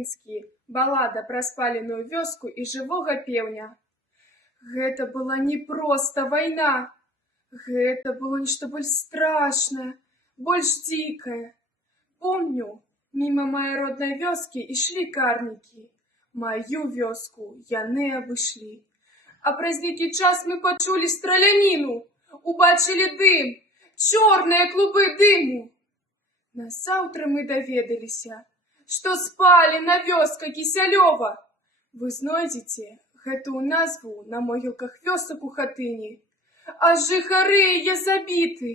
Лесінскі, балада пра спаленую вёску і жывога пеўня. Гэта была не проста вайна. Гэта было нешта больш страшнае, больш дзікае. Помню, міма мае роднай вёскі ішлі карнікі. Маю вёску яны абышлі. А праз нейкі час мы пачулі страляніну, убачылі дым, чорныя клубы дыму. Назаўтра мы даведаліся, што спалена вёска Кісялёва. Вы знойдзеце гэтую назву на могілках вёсак у хатыні. А жыхары яе забіты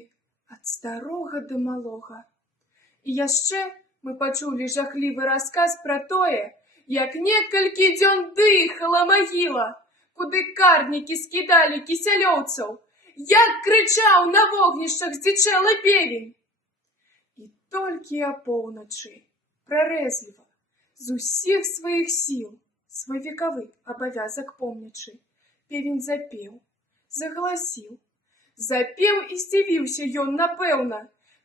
ад старога да малога. І яшчэ мы пачулі жахлівы расказ пра тое, як некалькі дзён дыхала магіла, куды карнікі скідалі кісялёўцаў, як крычаў на вогнішчах здзічэлы певень. І толькі апоўначы, прарэзліва, з усіх сваіх сіл, свой векавы абавязак помнячы, певень запеў, загаласіў. Запеў і здзівіўся ён, напэўна,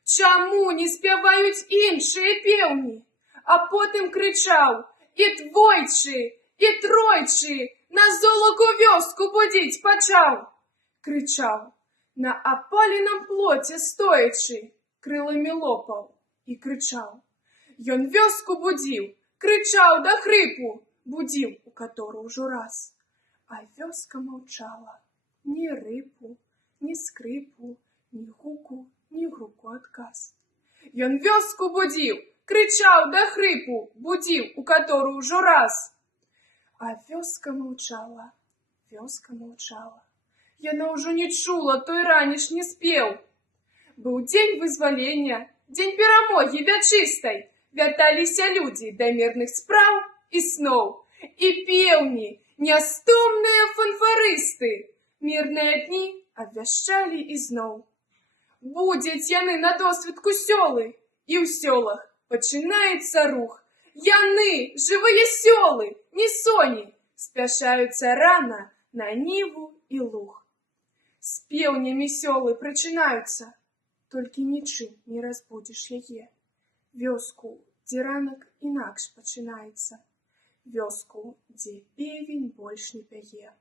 чаму не спяваюць іншыя пеўні, а потым крычаў і двойчы, і тройчы на золаку вёску будзіць пачаў. Крычаў, на апаленым плоце стоячы, крыламі лопаў і крычаў. Ён вёску будзіў, крычаў да хрыпу, будзіў у каторы ўжо раз. А вёска маўчала, ні рыпу, ні скрыпу, ні гуку, ні груку адказ. Ён вёску будзіў, крычаў да хрыпу, будзіў у каторы ўжо раз. А вёска маўчала, вёска маўчала. Яна ўжо не чула той ранішні спеў. Быў дзень вызвалення, дзень перамогі вячыстай. Вярталіся людзі да мірных спраў і сноў. І пеўні, нястомныя фанфарысты, мірныя дні абвяшчалі ізноў. Будзяць яны на досвідку сёлы, і ў сёлах пачынаецца рух. Яны, жывыя сёлы, не соні, спяшаюцца рана на ніву і луг. З пеўнямі сёлы прачынаюцца, толькі нічым не разбудзіш яе. Вёску, дзе ранак інакш пачынаецца, вёску, дзе певень больш не пяе.